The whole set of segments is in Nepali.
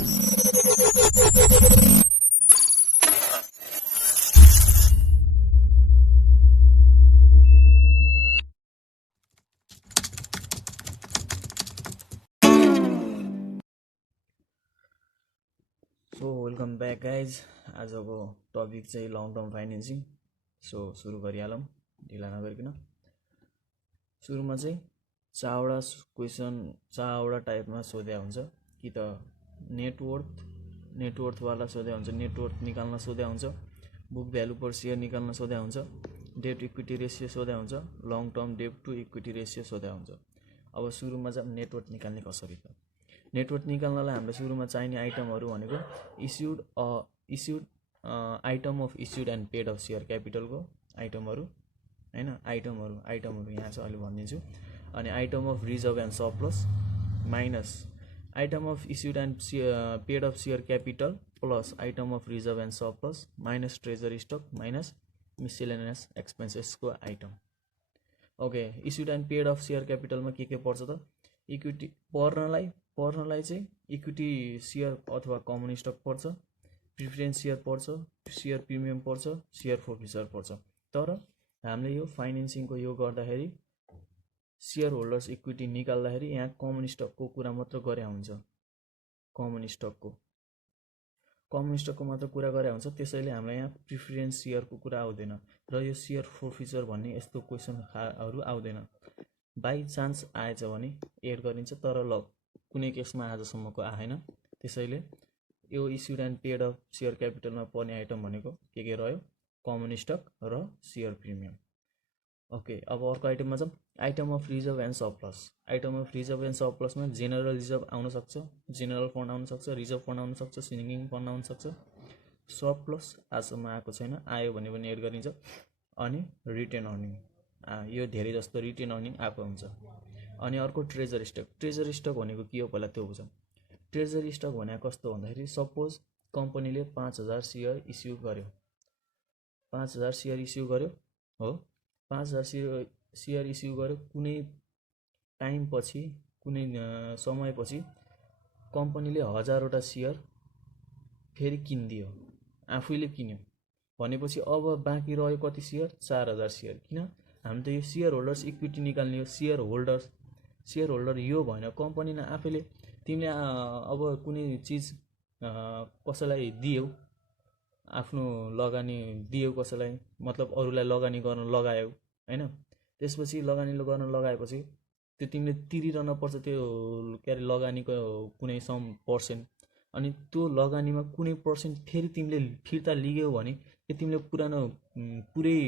So welcome back guys. आजको टपिक चाहिँ लङ टर्म फाइनेन्सिङ। सो सुरु गरिहालौँ ढिला नगरिकन। सुरुमा चाहिँ चारवटा क्वेसन चारवटा टाइपमा सोध्या हुन्छ, कि त नेटवर्थवाला सोध्या हुन्छ, नेटवर्थ निकाल्न सोध्या हुन्छ, बुक भ्यालु पर सेयर निकाल्न सोध्या हुन्छ, डेट इक्विटी रेसियो सोध्या हुन्छ, long term debt to equity ratio सोध्या हुन्छ। अब सुरुमा चाहिँ नेटवर्थ निकाल्ने कसरी त? नेटवर्थ निकाल्नलाई हामीले सुरुमा चाहिने आइटमहरू भनेको issued item of issued and paid of share क्यापिटलको आइटमहरू हैन, आइटमहरू यहाँ चाहिँ अहिले भनिदिन्छु। अनि item of reserve and surplus minus item of issued and paid of share capital plus item of reserve and surplus minus treasury stock minus miscellaneous एक्सपेन्सेसको item. Okay, issued and paid of share क्यापिटलमा के पर्छ त? इक्विटी पर्नलाई चाहिँ इक्विटी सेयर अथवा कमन स्टक पर्छ, प्रिफरेन्स सेयर पर्छ, सेयर प्रिमियम पर्छ, सेयर फोर्फिचर पर्छ। तर हामीले यो फाइनेन्सिङको यो गर्दाखेरि सेयर होल्डर्स इक्विटी निकाल्दाखेरि यहाँ कमन स्टकको कुरा मात्र गरे हुन्छ, कमन स्टकको मात्र कुरा गरे हुन्छ। त्यसैले हामीलाई यहाँ प्रिफरेन्स सेयरको कुरा आउँदैन र यो सेयर फोर्फिचर भन्ने यस्तो क्वेसनहरू आउँदैन। बाई चान्स आएछ भने एड गरिन्छ, तर ल कुनै केसमा आजसम्मको आएन। त्यसैले यो issued and paid of share क्यापिटलमा पर्ने आइटम भनेको के रह्यो? कमन स्टक र सेयर प्रिमियम। ओके, अब अर्को आइटममा जाउँ। Item of reserve and surplus. Item of reserve and सरप्लसमा जेनरल रिजर्भ आउन सक्छ, जेनरल फन्ड आउन सक्छ, रिजर्भ फन्ड आउन सक्छ, सिङ्गिङ फन्ड आउन सक्छ। सरप्लस आजसम्म आएको छैन, आयो भने पनि एड गरिन्छ। अनि रिटेन अर्निङ, यो धेरै जस्तो रिटेन अर्निङ आएको हुन्छ। अनि अर्को ट्रेजर स्टक। ट्रेजर स्टक भनेको के हो पहिला त्यो बुझौँ। ट्रेजर स्टक भनेको कस्तो भन्दाखेरि सपोज कम्पनीले 5000 सेयर इस्यु गर्यो, 5000 सेयर इस्यु गर्यो हो, 5000 सेयर इस्यु गर्यो। कुनै टाइम पछि, कुनै समयपछि कम्पनीले 1000वटा सेयर फेरि किनिदियो, आफैले किन्यो भनेपछि अब बाँकी रह्यो कति सेयर? 4000 सेयर। किन? हामी त यो सेयर होल्डर्स इक्विटी निकाल्ने हो। सेयर होल्डर यो भएन, कम्पनीले आफैले। तिमीले अब कुनै चिज कसैलाई दियौ, आफ्नो लगानी दियौ कसैलाई, मतलब अरूलाई लगानी गर्न लगायौ हैन। त्यसपछि लगानी गर्न लगाएपछि त्यो तिमीले तिरिरहन पर्छ, त्यो के अरे लगानीको कुनै सम पर्सेन्ट। अनि त्यो लगानीमा कुनै पर्सेन्ट फेरि तिमीले फिर्ता लियौ भने के तिमीले पुरै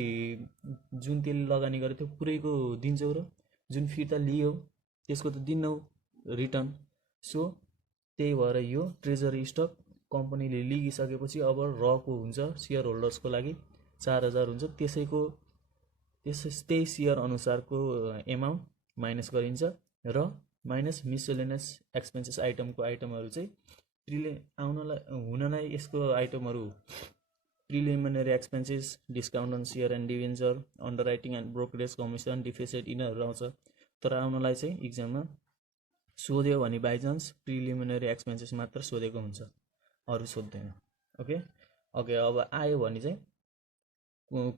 जुन त्यसले लगानी गरेको थियो पुरैको दिन्छौ र जुन फिर्ता लियौ त्यसको त दिन्नौ रिटर्न। सो त्यही भएर यो ट्रेजरी स्टक कम्पनीले लिगिसकेपछि अब रको हुन्छ सेयर होल्डर्सको लागि 4000 हुन्छ। त्यही सेयर अनुसारको एमाउन्ट माइनस गरिन्छ र माइनस मिसलेनियस एक्सपेन्सेस आइटमहरू चाहिँ हुनलाई यसको आइटमहरू preliminary expenses, discount on share and debenture, underwriting and brokerage commission, deficit यिनीहरू आउँछ। तर आउनलाई चाहिँ इक्जाममा सोध्यो भने बाइचान्स प्रिलिमिनरी एक्सपेन्सेस मात्र सोधेको हुन्छ, अरू सोध्दैन। ओके, अब आयो भने चाहिँ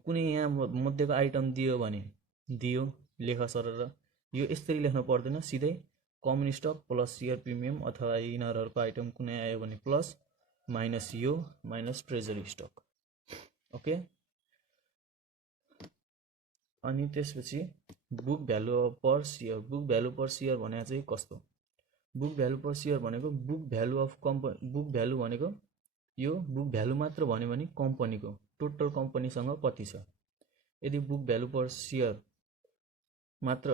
कुनै यहाँ मध्येको आइटम दियो भने दियो लेख सरर। यो यसरी लेख्न पर्दैन, सिधै common stock plus share premium अथवा यिनीहरूको आइटम कुनै आयो भने प्लस माइनस यो माइनस ट्रेजरी स्टक। ओके, अनि त्यसपछि book value per share. Book value per share भनेको चाहिँ कस्तो? बुक भ्यालु पर सेयर भनेको बुक भ्यालु भनेको यो बुक भ्यालु मात्र भन्यो भने कम्पनीको टोटल कम्पनीसँग कति छ। यदि बुक भ्यालु पर सेयर मात्र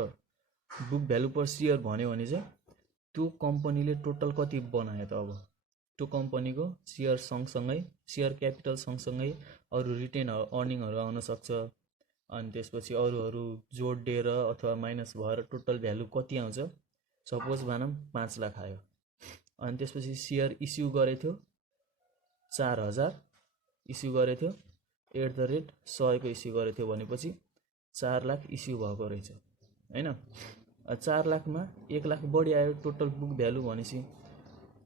बुक भ्यालु पर सेयर भन्यो भने चाहिँ त्यो कम्पनीले टोटल कति बनायो त? अब त्यो कम्पनीको सेयर सँगसँगै सेयर क्यापिटल सँगसँगै अरू रिटेन अर्निङहरू आउन सक्छ। अनि त्यसपछि अरूहरू जोडेर अथवा माइनस भएर टोटल भ्यालु कति आउँछ? सपोज भनौँ 5 लाख आयो। अनि त्यसपछि सेयर इस्यु गरेको थियो 4000 इस्यु गरेको थियो, @ 100 को इस्यु गरेको थियो भनेपछि 4 लाख इस्यु भएको रहेछ हैन। 4 लाखमा 1 लाख बढी आयो टोटल बुक भ्यालु भनेपछि।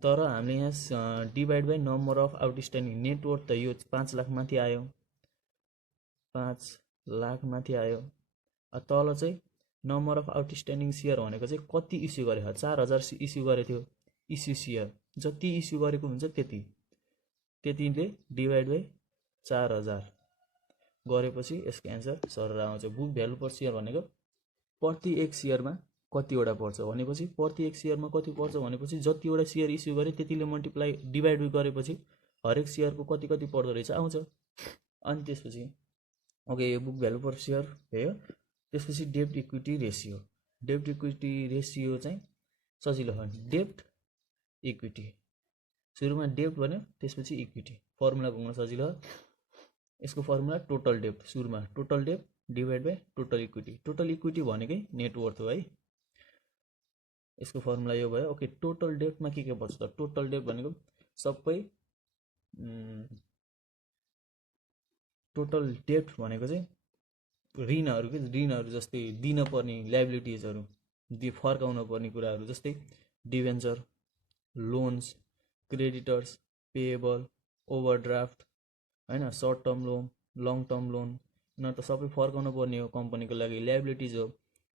तर हामीले यहाँ divide by number of outstanding net worth त यो 5 लाख माथि आयो, 5 लाख माथि आयो। तल चाहिँ नम्बर अफ आउटस्ट्यान्डिङ सेयर भनेको चाहिँ कति इस्यु गरेको 4000 इस्यु गरेको थियो इस्यु सेयर, जति इस्यु गरेको हुन्छ त्यतिले डिभाइड बाई 4000 गरेपछि यसको एन्सर सरर आउँछ। बुक भ्यालु पर सेयर भनेको प्रति एक सेयरमा कतिवटा पर्छ भनेपछि, प्रति एक सेयरमा कति पर्छ भनेपछि जतिवटा सेयर इस्यु गरे त्यतिले मल्टिप्लाई डिभाइड गरेपछि हरेक सेयरको कति कति पर्दो रहेछ आउँछ। अनि त्यसपछि ओके यो बुक भ्यालु पर सेयर भयो। त्यसपछि डेब्ट इक्विटी रेसियो, डेब्ट इक्विटी रेसियो चाहिँ सजिलो हो। डेब्ट इक्विटी सुरुमा डेब्ट भन्यो त्यसपछि इक्विटी, फर्मुला घुम्न सजिलो हो। यसको फर्मुला टोटल डेब्ट, सुरुमा टोटल डेब्ट divide by total equity, total equity भनेकै नेटवर्थ हो है। यसको फर्मुला यो भयो। ओके टोटल डेब्टमा के पर्छ त, टोटल डेब्ट भनेको सबै टोटल डेब्ट भनेको चाहिँ ऋणहरू जस्तै दिन पर्ने लाइबिलिटिजहरू, फर्काउन पर्ने कुराहरू जस्तै debenture, loans, creditors, payable, overdraft हैन, short term loan, long term loan, यिनीहरू त सबै फर्काउनु पर्ने हो कम्पनीको लागि, लाइबिलिटिज हो।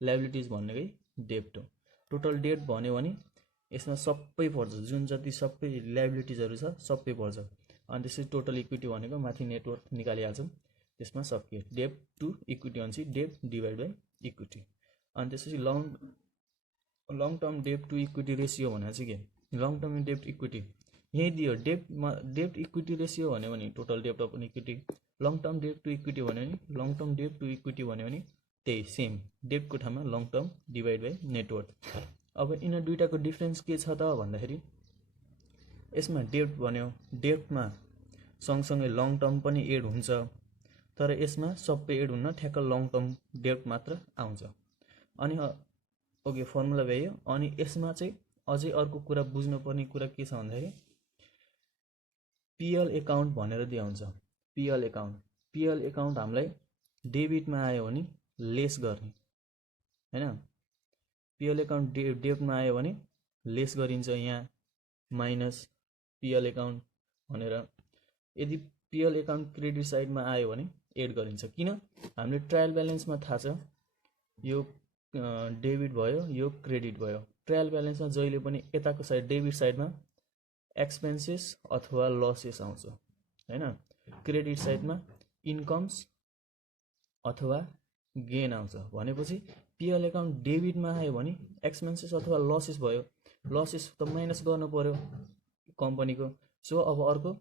लाइबिलिटिज भन्नेकै डेब्ट हो। टोटल डेब्ट भन्यो भने यसमा सबै पर्छ, जुन जति सबै लाइबिलिटिजहरू छ सबै पर्छ। अनि त्यसपछि टोटल इक्विटी भनेको माथि नेटवर्थ निकालिहाल्छौँ, त्यसमा सकियो। डेब्ट टु इक्विटी भनेपछि डेब्ट डिभाइड बाई इक्विटी। अनि त्यसपछि लङ टर्म डेब्ट टु इक्विटी रेसियो भनेको चाहिँ के, लङ टर्म डेब्ट इक्विटी यही दियो। डेब्ट इक्विटी रेसियो भन्यो भने टोटल डेब्ट अफ इक्विटी, लङ टर्म डेब्ट टु इक्विटी भन्यो भने लङ टर्म डेब्ट टु इक्विटी भन्यो भने त्यही सेम, डेब्टको ठाउँमा long term divide by net worth. अब यिनीहरू दुईटाको डिफ्रेन्स के छ त भन्दाखेरि, यसमा डेब्ट भन्यो, डेब्टमा सँगसँगै लङ टर्म पनि एड हुन्छ, तर यसमा सबै एड हुन्न, ठ्याक्क लङ टर्म डेब्ट मात्र आउँछ। अनि ओके फर्मुला भयो। अनि यसमा चाहिँ अझै अर्को कुरा बुझ्नुपर्ने कुरा के छ भन्दाखेरि पिएल एकाउन्ट भनेर दिया हुन्छ। पिएल एकाउन्ट हामीलाई डेबिटमा आयो भने लेस गर्ने हैन, पिएल एकाउन्ट डेबिटमा आयो भने लेस गरिन्छ, यहाँ माइनस पिएल एकाउन्ट भनेर। यदि पिएल एकाउन्ट क्रेडिट साइडमा आयो भने एड गरिन्छ। किन, हामीले ट्रायल ब्यालेन्समा थाहा छ यो डेबिट भयो यो क्रेडिट भयो। ट्रायल ब्यालेन्समा जहिले पनि यताको साइड डेबिट साइडमा एक्सपेन्सेस अथवा लसेस आउँछ हैन, क्रेडिट साइडमा इन्कम्स अथवा गेन आउँछ। भनेपछि पिएल एकाउन्ट डेबिटमा आयो भने एक्सपेन्सेस अथवा लसेस भयो, लसेस त माइनस गर्नु पर्यो कम्पनीको। सो अब अर्को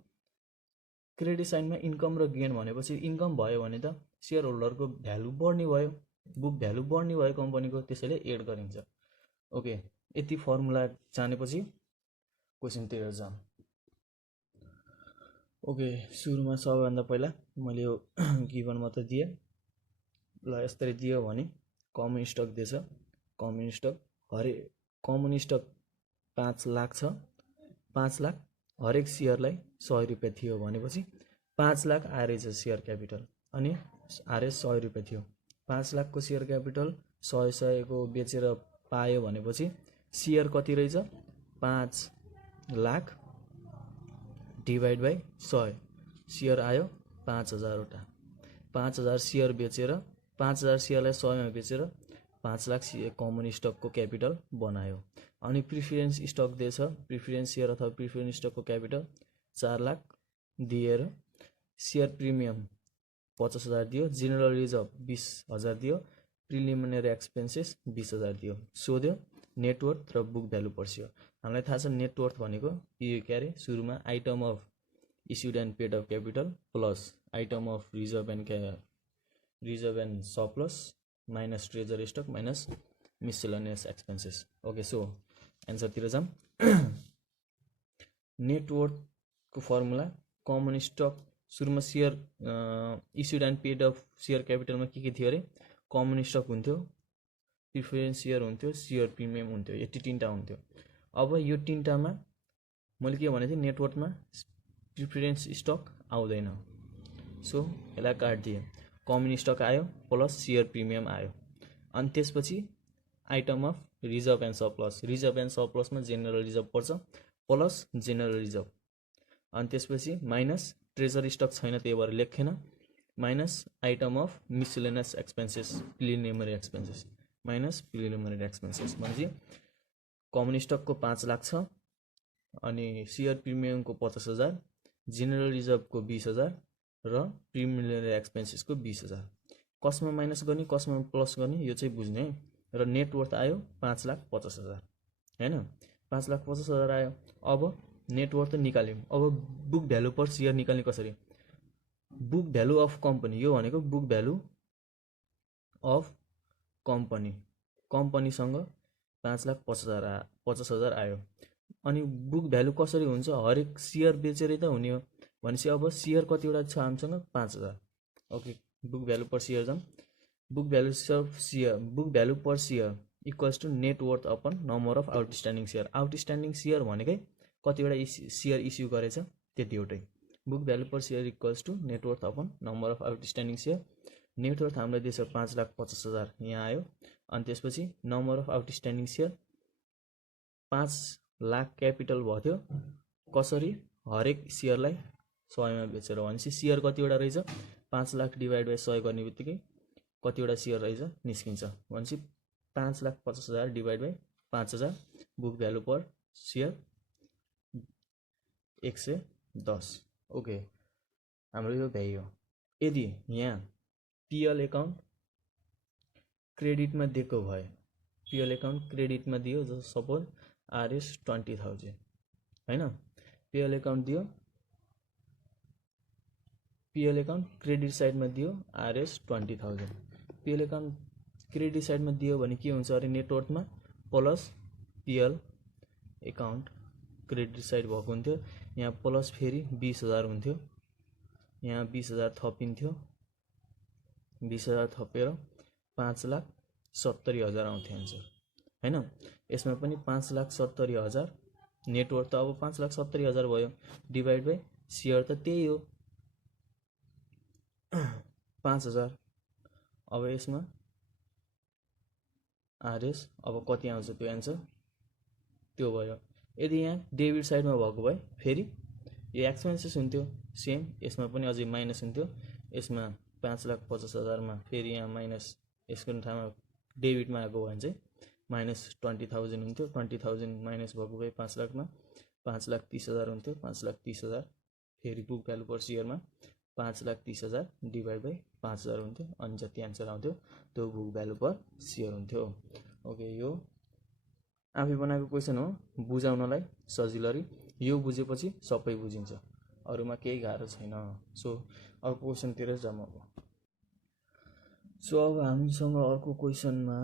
क्रेडिट साइडमा इन्कम र गेन भनेपछि इन्कम भयो भने त सेयर होल्डरको भ्यालु बढ्ने भयो, बुक भ्यालु बढ्ने भयो कम्पनीको, त्यसैले एड गरिन्छ। ओके यति फर्मुला जानेपछि क्वेसनतिर जाउँ। ओके सुरुमा सबैभन्दा पहिला मैले यो गिभन मात्र दिएँ ल, यसरी दियो भने कमन स्टक दिएछ, common stock common stock 5 lakh छ, 5 लाख हरेक सेयरलाई 100 रुपियाँ थियो भनेपछि 5 लाख आएछ सेयर क्यापिटल, अनि आरएस 100 रुपियाँ थियो। 5 लाखको सेयर क्यापिटल 100 को बेचेर पायो भनेपछि सेयर कति रहेछ, 5 लाख डिभाइड बाई 100, सेयर आयो 5000वटा। 5000 सेयर बेचेर 5000 सेयरलाई 100 मा बेचेर 5 लाख कमन स्टकको क्यापिटल बनायो। अनि प्रिफरेन्स स्टक दिएछ, प्रिफरेन्स सेयर अथवा प्रिफरेन्स स्टकको क्यापिटल 4 लाख दिएर सेयर प्रिमियम 50000 दियो, जेनरल रिजर्भ 20000 दियो, प्रिलिमिनरी एक्सपेन्सेस 20000 दियो। सोध्यो नेटवर्थ र बुक भ्यालु पर सेयर। हामीलाई थाहा छ नेटवर्थ भनेको यो के अरे, सुरुमा item of issued and paid of capital plus item of reserve and surplus minus treasure stock minus miscellaneous expenses. Okay so एन्सरतिर जाऊँ। नेटवर्थको फर्मुला कमन स्टक सुरुमा share issued and paid of share क्यापिटलमा के थियो अरे, कमन स्टक हुन्थ्यो, प्रिफरेन्स सेयर हुन्थ्यो, सेयर प्रिमियम हुन्थ्यो, यति तीनटा हुन्थ्यो। अब यो तीनटामा मैले के भनेको थिएँ, नेटवर्थमा प्रिफरेन्स स्टक आउँदैन, सो यसलाई काट्दिएँ। कमन स्टक आयो प्लस सेयर प्रिमियम आयो, अनि त्यसपछि item of reserve and surplus, reserve and सरप्लसमा जेनरल रिजर्भ पर्छ प्लस जेनरल रिजर्भ, अनि त्यसपछि माइनस ट्रेजरी स्टक छैन त्यही भएर लेखेन, minus item of miscellaneous expenses preliminary expenses, minus preliminary expenses भनेपछि कमन स्टकको 5 लाख छ, अनि सेयर प्रिमियमको 50,000, जेनरल रिजर्भको 20,000 र प्रिलिमिनरी एक्सपेन्सेसको 20,000। कसमा माइनस गर्ने कसमा प्लस गर्ने यो चाहिँ बुझ्ने है। र नेटवर्थ आयो 5,50,000 हैन, 5,50,000 आयो। अब नेटवर्थ निकाल्यौँ। अब बुक भ्यालु पर सेयर निकाल्ने कसरी? बुक भ्यालु अफ कम्पनी, यो भनेको बुक भ्यालु अफ कम्पनी, कम्पनीसँग 5,50,000 आयो। अनि बुक भ्यालु कसरी हुन्छ? हरेक सेयर बेचेरै त हुने हो भनेपछि अब सेयर कतिवटा छ हामीसँग? 5,000। Okay, book value per share जाउँ। Book value per share equals to net worth upon number of outstanding share. Outstanding share भनेकै कतिवटा सेयर इस्यु गरेछ त्यति एउटै। Book value per share equals to net worth upon number of outstanding share. Net worth हामीलाई दिएछ 5,50,000 यहाँ आयो। अनि त्यसपछि number of outstanding share 5 lakh capital भयो थियो। कसरी? हरेक सेयरलाई 100 मा बेचेर। भनेपछि सेयर कतिवटा रहेछ? 5 लाख डिभाइड बाई 100 गर्ने बित्तिकै कतिवटा सेयर रहेछ निस्किन्छ। भनेपछि 5,50,000 divide by 5,000, book value per share 110। Okay, हाम्रो यो भ्याइयो। यदि यहाँ पिएल एकाउन्ट क्रेडिटमा दिएको भए, पिएल एकाउन्ट क्रेडिटमा दियो, जस्तो सपोज आरएस 20,000 हैन, पिएल एकाउन्ट दियो, पिएल एकाउन्ट क्रेडिट साइडमा दियो आरएस 20,000। पिएल एकाउन्ट क्रेडिट साइडमा दियो भने के हुन्छ अरे? नेटवर्थमा plus PL account credit side भएको हुन्थ्यो, यहाँ प्लस फेरि 20,000 हुन्थ्यो, यहाँ 20,000 थपिन्थ्यो, 20,000 थपेर 5,70,000 आउँथ्यो आन्सर हैन। यसमा पनि 5,70,000 नेटवर्थ त अब 5,70,000 भयो, डिभाइड बाई सेयर त त्यही हो 5,000। अब यसमा आरएस अब कति आउँछ त्यो एन्सर त्यो भयो। यदि यहाँ डेबिट साइडमा भएको भए फेरि यो एक्सपेन्सेस हुन्थ्यो सेम, यसमा पनि अझै माइनस हुन्थ्यो। यसमा 5,50,000 मा फेरि यहाँ माइनस, यसको ठाउँमा डेबिटमा आएको भने चाहिँ माइनस 20,000 हुन्थ्यो। 20,000 माइनस भएको भए 5 लाखमा 5,30,000 हुन्थ्यो। 5,30,000 फेरि बुक भ्यालु पर सेयरमा 5,30,000 डिभाइड बाई 5,000 हुन्थ्यो, अनि जति एन्सर आउँथ्यो त्यो बुक भ्यालु पर सेयर हुन्थ्यो। ओके, यो आफै बनाएको क्वेसन हो, बुझाउनलाई सजिलरी। यो बुझेपछि सबै बुझिन्छ, अरूमा केही गाह्रो छैन। सो अब क्वेसनतिर जाउँ। अब हामीसँग अर्को क्वेसनमा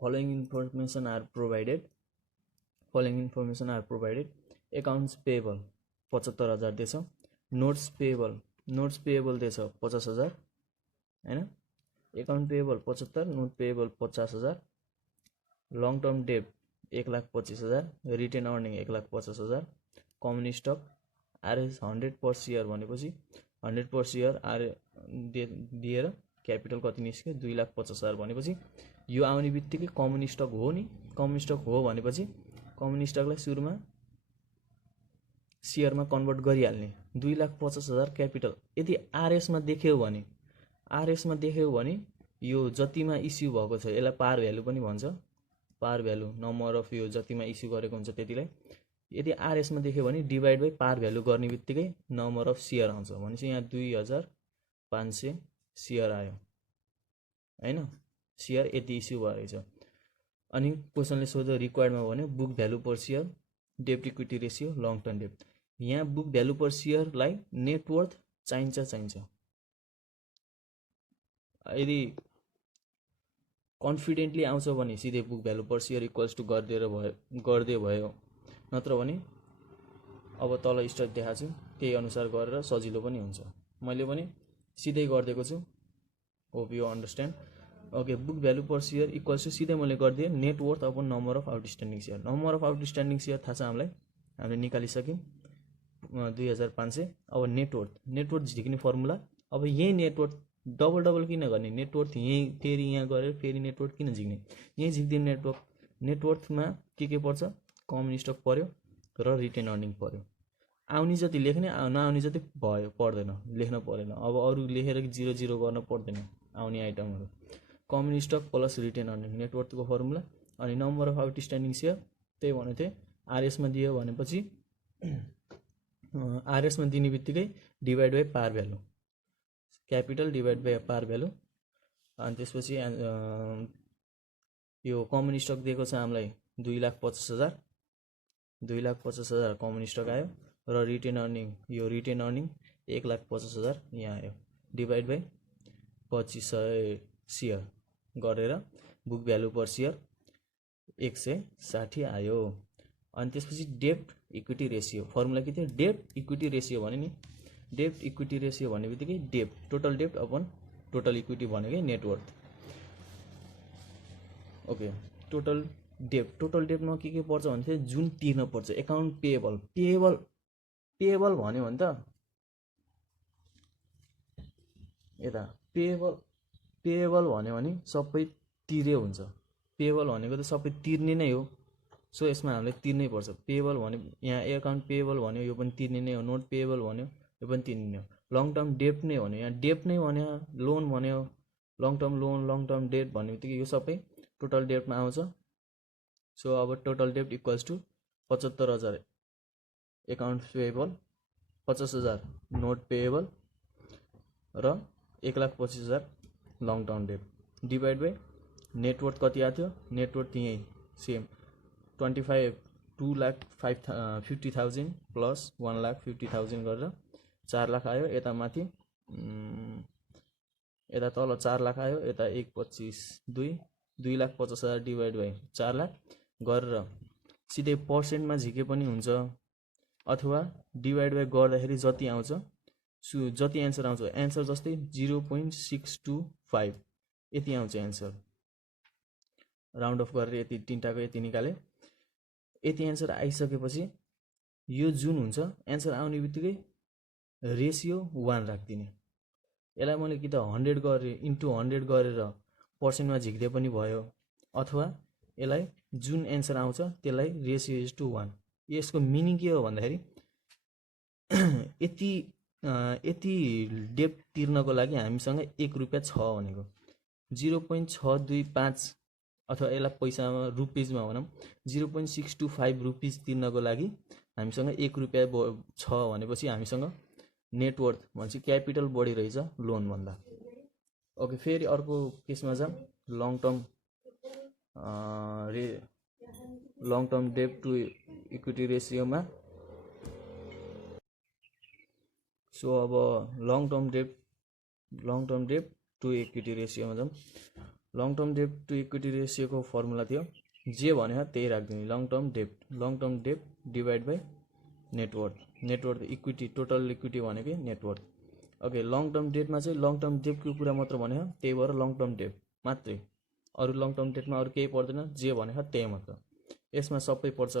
following information are provided, accounts payable 75,000 दिएछ, नोट्स पेएबल दिएछ 50,000 हैन, account payable 75, note payable 50,000, long term debt 1,25,000, retain earning 1,50,000, common stock RS 100 per share भनेपछि 100 पर सेयर दिएर क्यापिटल कति निस्क्यो? 2,50,000 भनेपछि यो आउने बित्तिकै कमन स्टक हो नि। कमन स्टक हो भनेपछि कमन स्टकलाई सुरुमा सेयरमा कन्भर्ट गरिहाल्ने। 2,50,000 क्यापिटल यदि आरएसमा देख्यो भने यो जतिमा इस्यु भएको छ यसलाई पार भ्यालु पनि भन्छ। पार भ्यालु नम्बर अफ यो जतिमा इस्यु गरेको हुन्छ त्यतिलाई यदि आरएसमा देख्यो भने डिभाइड बाई पार भ्यालु गर्ने बित्तिकै नम्बर अफ सेयर आउँछ। भनेपछि यहाँ 2,500 सेयर आयो हैन, सेयर यति इस्यु भएछ। अनि क्वेसनले सोध्यो रिक्वायर्डमा भन्यो बुक भ्यालु पर सेयर, डेब्ट इक्विटी रेसियो, लङ टर्म डेब्ट। यहाँ बुक भ्यालु पर सेयरलाई नेटवर्थ चाहिन्छ। यदि कन्फिडेन्टली आउँछ भने सिधै book value per share equals to गर्दै भयो, नत्र भने अब तल स्टेप देखाएको छु त्यही अनुसार गरेर सजिलो पनि हुन्छ। मैले पनि सिधै गरिदिएको छु, hope you understand. Okay, book value per share equals to सिधै मैले गरिदिएँ net worth upon number of outstanding share. Number of outstanding share थाहा छ हामीलाई, हामीले निकालिसक्यौँ 2,500। अब नेटवर्थ झिक्ने फर्मुला। अब यही नेटवर्थ डबल किन गर्ने? नेटवर्थ यही फेरि यहाँ गरेर फेरि नेटवर्थ किन झिक्ने? यही झिक्दिउँ नेटवर्थमा के पर्छ? कमन स्टक पर्यो र रिटेन अर्निङ पर्यो। आउने जति लेख्ने नआउने जति भयो पर्दैन, लेख्न परेन। अब अरू लेखेर 0 गर्न पर्दैन आउने आइटमहरू। Common stock plus retain earning नेटवर्थको फर्मुला। अनि नम्बर अफ आउटस्ट्यान्डिङ सेयर त्यही भनेको थिएँ, आरएसमा दियो भनेपछि आरएसमा दिने बित्तिकै divide by par value, capital divide by par value. अनि त्यसपछि यो कमन स्टक दिएको छ हामीलाई 2,50,000, 2,50,000 कमन स्टक आयो र रिटेन अर्निङ, यो रिटेन अर्निङ 1,50,000 यहाँ आयो, डिभाइड बाई 2500 सेयर गरेर बुक भ्यालु पर सेयर 160 आयो। अनि त्यसपछि डेब्ट इक्विटी रेसियो फर्मुला के थियो, डेब्ट इक्विटी रेसियो भन्यो नि। डेब्ट इक्विटी रेसियो भन्ने बित्तिकै डेब्ट टोटल डेब्ट अपन टोटल इक्विटी भनेकै नेटवर्थ। ओके, टोटल डेब्टमा के पर्छ भने चाहिँ जुन तिर्न पर्छ, एकाउन्ट पेएबल भन्यो भने त यता पेएबल भन्यो भने सबै तिरे हुन्छ। पेएबल भनेको त सबै तिर्ने नै हो, सो यसमा हामीले तिर्नै पर्छ। पेएबल भन्यो यहाँ एकाउन्ट पेएबल भन्यो, यो पनि तिर्ने नै हो। नोट पेएबल भन्यो, यो पनि तिर्ने नै हो। लङ टर्म डेब्ट नै भन्यो, यहाँ डेब्ट नै भन्यो, लोन भन्यो, long term loan, long term डेब्ट भन्ने बित्तिकै यो सबै टोटल डेब्टमा आउँछ। सो अब टोटल डेब्ट equals to 75,000 account payable, 50,000 note payable र 1,25,000 लङ टर्म डेब्ट डिभाइड बाई नेटवर्थ कति आएको थियो, नेटवर्थ यहीँ सेम 2,50,000 प्लस 1,50,000 गरेर 4 लाख आयो। यता माथि यता तल 4 लाख आयो, यता 1,25,000 2,50,000 डिभाइड बाई 4 लाख गरेर सिधै पर्सेन्टमा झिके पनि हुन्छ, अथवा डिभाइड बाई गर्दाखेरि जति आउँछ जति एन्सर आउँछ, एन्सर जस्तै 0.625 यति आउँछ एन्सर, राउन्ड अफ गरेर यति तिनटाको यति निकाले। यति एन्सर आइसकेपछि यो जुन हुन्छ एन्सर आउने बित्तिकै रेसियो 1 राखिदिने। यसलाई मैले कि त 100 गरेर इन्टु 100 गरेर पर्सेन्टमा झिक्दै पनि भयो, अथवा यसलाई जुन एन्सर आउँछ त्यसलाई रेसियो इज टु 1। यसको मिनिङ के हो भन्दाखेरि यति डेब्ट तिर्नको लागि हामीसँग 1 रुपियाँ छ भनेको 0.625 अथवा यसलाई पैसामा रुपिजमा भनौँ 0.625 रुपिज तिर्नको लागि हामीसँग 1 रुपियाँ छ भनेपछि हामीसँग नेटवर्थ भन्छ क्यापिटल बढी रहेछ लोन भन्दा। ओके, फेरि अर्को केसमा जाऊँ, लङ टर्म डेब्ट टु इक्विटी रेसियोमा। सो अब लङ टर्म डेब्ट टु इक्विटी रेसियोमा जाऊँ। लङ टर्म डेब्ट टु इक्विटी रेसियोको फर्मुला थियो, जे भन्यो त्यही राखिदिने। लङ टर्म डेब्ट divide by net worth equity, total equity भनेकै नेटवर्थ। ओके, लङ टर्म डेब्टमा चाहिँ लङ टर्म डेब्टको कुरा मात्र भन्यो, त्यही भएर लङ टर्म डेब्ट मात्रै, अरू लङ टर्म डेब्टमा अरू केही पर्दैन, जे भनेको त्यही मात्र। यसमा सबै पर्छ,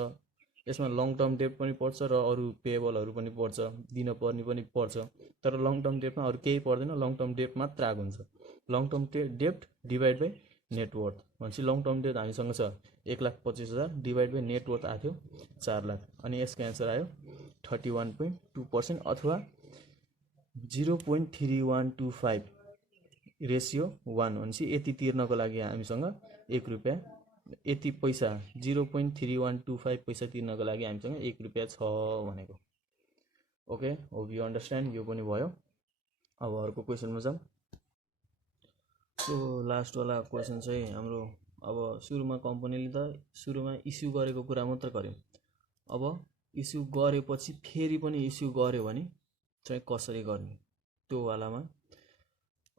यसमा लङ टर्म डेब्ट पनि पर्छ र अरू पेएबलहरू पनि पर्छ, दिन पर्ने पनि पर्छ। तर लङ टर्म डेब्टमा अरू केही पर्दैन, लङ टर्म डेब्ट मात्र आएको हुन्छ। लङ टर्म डेब्ट डिभाइड बाई नेटवर्थ भनेपछि लङ टर्म डेब्ट हामीसँग छ 1,25,000 डिभाइड बाई नेटवर्थ आएको थियो 4 लाख। अनि यसको एन्सर आयो 31.2% अथवा 0.3125 रेसियो 1 भनेपछि यति तिर्नको लागि हामीसँग 1 रुपियाँ, यति पैसा 0.3125 पैसा तिर्नको लागि हामीसँग 1 रुपियाँ छ भनेको। Okay, hope you understand. यो पनि भयो। अब अर्को क्वेसनमा जाऊँ। सो लास्टवाला क्वेसन चाहिँ हाम्रो, अब सुरुमा कम्पनीले त सुरुमा इस्यु गरेको कुरा मात्र गर्यो, अब इस्यु गरेपछि फेरि पनि इस्यु गर्यो भने चाहिँ कसरी गर्ने त्यो वालामा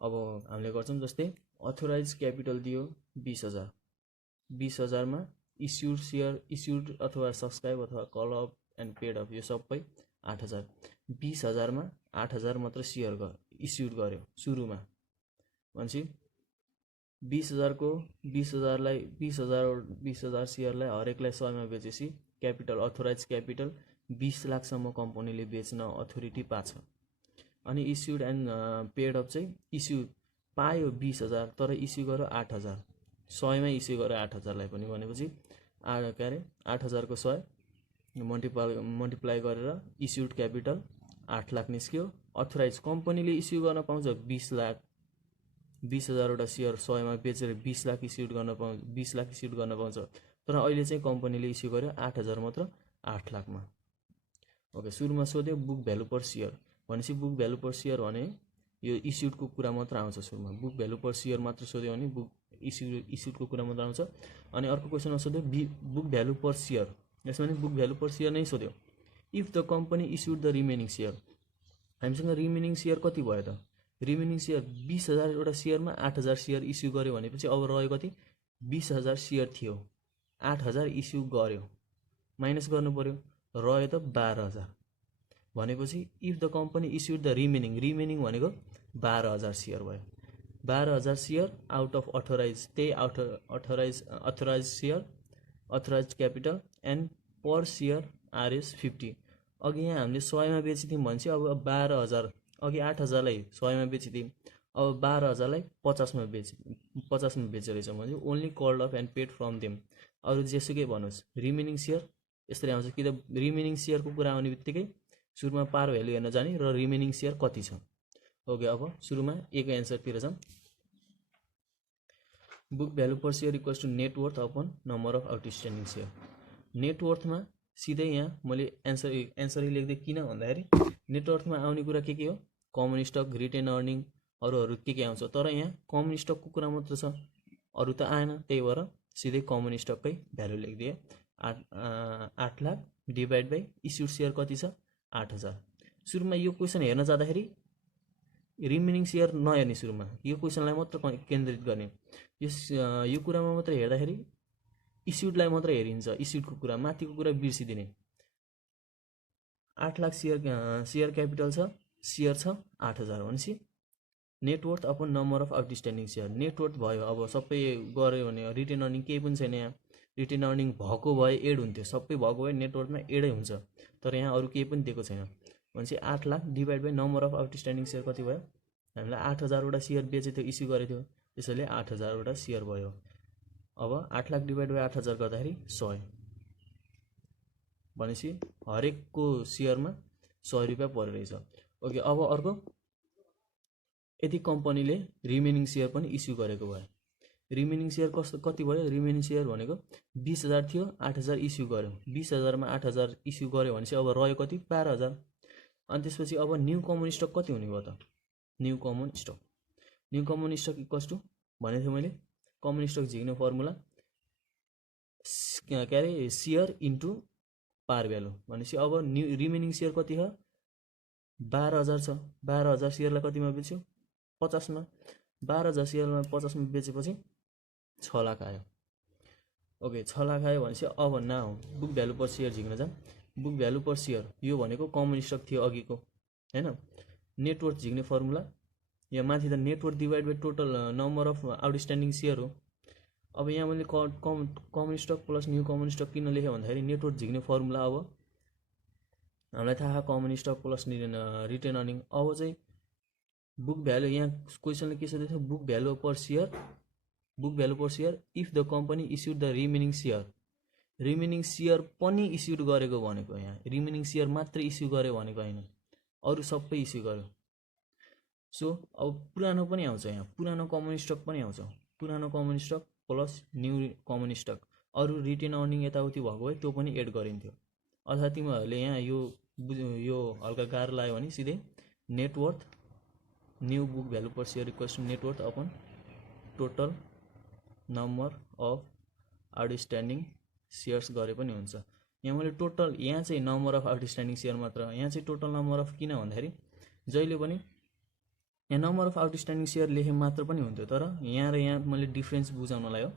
अब हामीले गर्छौँ। जस्तै अथोराइज क्यापिटल दियो 20,000 मा इस्युड सेयर इस्युड अथवा सब्सक्राइब अथवा call up and paid up यो सबै 8,000। 20,000 मा 8,000 मात्र सेयर इस्युड गर्यो सुरुमा भनेपछि 20,000 को 20,000 सेयरलाई हरेकलाई 100 मा बेचेपछि क्यापिटल अथोराइज क्यापिटल 20 लाखसम्म कम्पनीले बेच्न अथोरिटी पाछ। अनि इस्युड एन्ड पेड अफ चाहिँ इस्यु पायो 20,000 तर इस्यु गर्यो 8,000, 100 मै इस्यु गर्यो 8,000 लाई पनि भनेपछि के अरे 8,000 को 100 मल्टिप्लाई गरेर इस्युड क्यापिटल 8 लाख निस्क्यो। अथोराइज कम्पनीले इस्यु गर्न पाउँछ 20 लाख, 20,000वटा सेयर 100 मा बेचेर 20 लाख इस्युड गर्न पाउँछ, 20 लाख इस्युड गर्न पाउँछ। तर अहिले चाहिँ कम्पनीले इस्यु गर्यो 8,000 मात्र, 8 लाखमा। ओके, सुरुमा सोध्यो बुक भ्यालु पर सेयर भनेपछि बुक भ्यालु पर सेयर भने यो इस्युडको कुरा मात्र आउँछ। सुरुमा बुक भ्यालु पर सेयर मात्र सोध्यो भने बुक इस्युडको कुरा मात्र आउँछ। अनि अर्को क्वेसनमा सोध्यो बुक भ्यालु पर सेयर, यसमा पनि बुक भ्यालु पर सेयर नै सोध्यो। If the company issued the remaining share, हामीसँग रिमेनिङ सेयर कति भयो त? रिमेनिङ सेयर 20,000 एउटा सेयरमा 8,000 सेयर इस्यु गर्यो भनेपछि अब रह्यो कति? 20,000 सेयर थियो, 8,000 इस्यु गर्यो, माइनस गर्नु पर्यो, रह्यो त 12,000। भनेपछि if the company issued the remaining भनेको 12,000 सेयर भयो। 12,000 सेयर आउट अफ अथोराइज, त्यही authorise share, authorise capital and per share RS 50। अघि यहाँ हामीले 100 मा बेचिदियौँ भने चाहिँ अब 12,000, अघि 8,000लाई 100 मा बेचिदियौँ, अब 12,000लाई 50 मा बेचेर रहेछ भने only called up and paid from them. अरू जेसुकै भन्नुहोस्, रिमेनिङ सेयर यसरी आउँछ कि त रिमेनिङ सेयरको कुरा आउने बित्तिकै सुरुमा पार भ्यालु हेर्न जाने र रिमेनिङ सेयर कति छ। ओके, अब सुरुमा ए को एन्सरतिर जाउँ। Book value per share equals to net worth upon number of outstanding share. नेटवर्थमा सिधै यहाँ मैले एन्सरै लेख्दै किन भन्दाखेरि नेटवर्थमा आउने कुरा के हो? कमन स्टक, रिटेन अर्निङ, अरू के आउँछ। तर यहाँ कमन स्टकको कुरा मात्र छ, अरू त आएन। त्यही भएर सिधै कमन स्टककै भ्यालु लेखिदिएँ। 8 lakh divide by issued share कति छ? 8,000। सुरुमा यो क्वेसन हेर्न जाँदाखेरि रिमेनिङ सेयर नहेर्ने, सुरुमा यो क्वेसनलाई मात्र केन्द्रित गर्ने। यो कुरामा मात्र हेर्दाखेरि इस्युडलाई मात्र हेरिन्छ, इस्युडको कुरा, माथिको कुरा बिर्सिदिने। 8 लाख सेयर क्यापिटल छ, सेयर छ 8,000 भनेपछि net worth upon number of outstanding share. Net worth भयो, अब सबै गऱ्यो भने रिटेन अर्निङ केही पनि छैन। यहाँ रिटेन अर्निङ भएको भए एड हुन्थ्यो, सबै भएको भए नेटवर्थमा एडै हुन्छ। तर यहाँ अरू केही पनि दिएको छैन भनेपछि 8 lakh divide by number of outstanding share कति भयो? हामीलाई 8,000वटा सेयर बेचेको थियो, इस्यु गरेको थियो, त्यसैले 8,000वटा सेयर भयो। अब 8 लाख डिभाइड बाई 8,000 गर्दाखेरि 100 भनेपछि हरेकको सेयरमा 100 रुपियाँ पर्यो रहेछ। ओके, अब अर्को, यदि कम्पनीले रिमेनिङ सेयर पनि इस्यु गरेको भयो, रिमेनिङ सेयर कति भयो? रिमेनिङ सेयर भनेको 20,000 थियो, 8,000 इस्यु गर्यो, 20,000मा 8,000 इस्यु गर्यो भनेपछि अब रह्यो कति? 12,000। अनि त्यसपछि अब न्यू कमन स्टक कति हुने भयो त? New common stock equals to भनेको थिएँ मैले, कमन स्टक झिक्ने फर्मुला के अरे सेयर इन्टु पार भ्यालु। भनेपछि अब रिमेनिङ सेयर कति छ? 12,000 छ। 12,000 सेयरलाई कतिमा बेच्यो? 50 मा। 12,000 सेयरमा 50 मा बेचेपछि 6 लाख आयो। ओके, 6 लाख आयो भनेपछि अब now book value per share झिक्न जाऊँ। बुक भ्यालु पर सेयर यो भनेको कमन स्टक थियो अघिको, हैन? नेटवर्थ झिक्ने फर्मुला यहाँ माथि त net worth divide by total number of outstanding share हो। अब यहाँ मैले common stock plus new common stock किन लेखेँ भन्दाखेरि नेटवर्थ झिक्ने फर्मुला अब हामीलाई थाहा common stock plus retain earning. अब चाहिँ बुक भ्यालु, यहाँ क्वेसनले के सोधेको थियो? Book value per share if the company issued the remaining share. Remaining share पनि इस्युड गरेको भनेको, यहाँ रिमेनिङ सेयर मात्र इस्यु गर्यो भनेको होइन, अरू सबै इस्यु गर्यो। सो अब पुरानो पनि आउँछ, यहाँ पुरानो कमन स्टक पनि आउँछ, पुरानो common stock plus new common stock, अरू रिटेन अर्निङ यताउति भएको भए त्यो पनि एड गरिन्थ्यो। अथवा तिमीहरूले यहाँ यो हल्का गाह्रो लाग्यो भने सिधै net worth new book value per share equals to net worth upon total number of outstanding shares गरे पनि हुन्छ। यहाँ मैले टोटल, यहाँ चाहिँ नम्बर अफ आउटस्ट्यान्डिङ सेयर मात्र, यहाँ चाहिँ टोटल नम्बर अफ किन भन्दाखेरि जहिले पनि यहाँ नम्बर अफ आउटस्ट्यान्डिङ सेयर लेखे मात्र पनि हुन्थ्यो, तर यहाँ र यहाँ मैले डिफ्रेन्स बुझाउनलाई हो।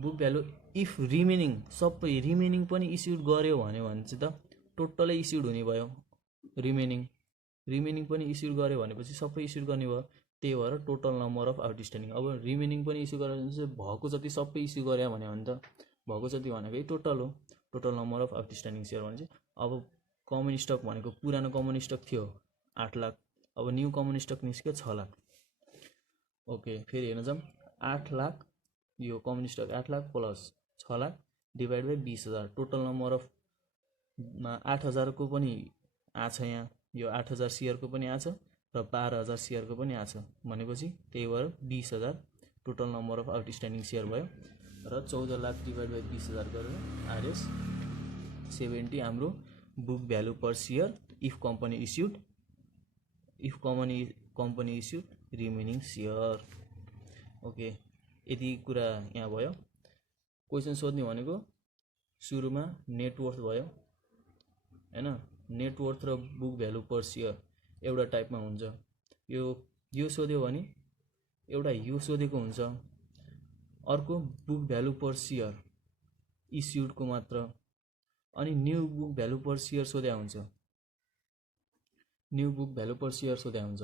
बुक भ्यालु इफ सबै रिमेनिङ पनि इस्युड गर्यो भने चाहिँ त टोटलै इस्युड हुने भयो। रिमेनिङ पनि इस्युड गर्यो भनेपछि सबै इस्युड गर्ने भयो, त्यही भएर टोटल नम्बर अफ आउटस्ट्यान्डिङ। अब रिमेनिङ पनि इस्यु गरेर चाहिँ भएको जति सबै इस्यु गरे भने त भएको जति भनेकै टोटल हो, total number of outstanding share भने चाहिँ। अब कमन स्टक भनेको पुरानो कमन स्टक थियो 8 लाख, अब न्यू कमन स्टक निस्क्यो 6 लाख। ओके, फेरि हेर्न जाऊँ। 8 लाख यो common stock 8 lakh plus 6 lakh divide by 20,000 total number of 8,000 को पनि आछ यहाँ यो 8,000 सेयरको पनि आछ र 12,000 सेयरको पनि आछ भनेपछि त्यही भएर 20,000 total number of outstanding share भयो र 14 लाख डिभाइड बाई 20,000 गरेर आरएस 70 हाम्रो book value per share if company issued remaining share. Okay, यति कुरा यहाँ भयो। क्वेसन सोध्ने भनेको सुरुमा नेटवर्थ भयो हैन, नेटवर्थ र बुक भ्यालु पर सेयर एउटा टाइपमा हुन्छ। यो सोध्यो भने एउटा यो सोधेको हुन्छ, अर्को बुक भ्यालु पर सेयर इस्युडको मात्र, अनि new book value per share सोध्या हुन्छ। New book value per share सोध्या हुन्छ।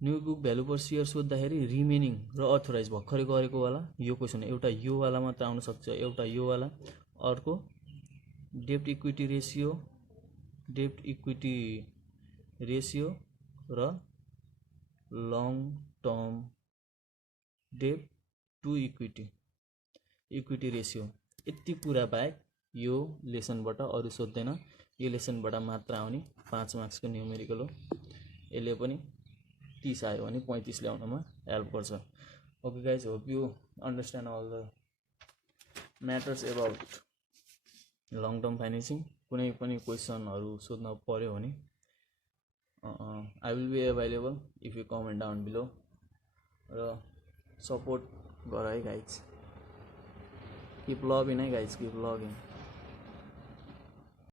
New book value per share सोद्धाखेरि रिमेनिङ र अथोराइज भर्खरै गरेको वाला यो क्वेसन एउटा यो वाला मात्र आउन सक्छ, एउटा यो वाला, अर्को डेब्ट इक्विटी रेशियो र लङ टर्म डेब्ट टु इक्विटी रेशियो। यति कुरा बाहेक यो लेसनबाट अरू सोध्दैन। यो लेसनबाट मात्र आउने 5 मार्क्सको न्युमेरिकल हो। यसले पनि 30 आयो भने 35 ल्याउनमा हेल्प गर्छ। Okay guys, hope you understand all the matters about long term financing. कुनै पनि क्वेसनहरू सोध्न पर्यो भने I will be available if you comment down below र सपोर्ट गर है गाइज। किप लभिङ है गाइज, किप लभिङ।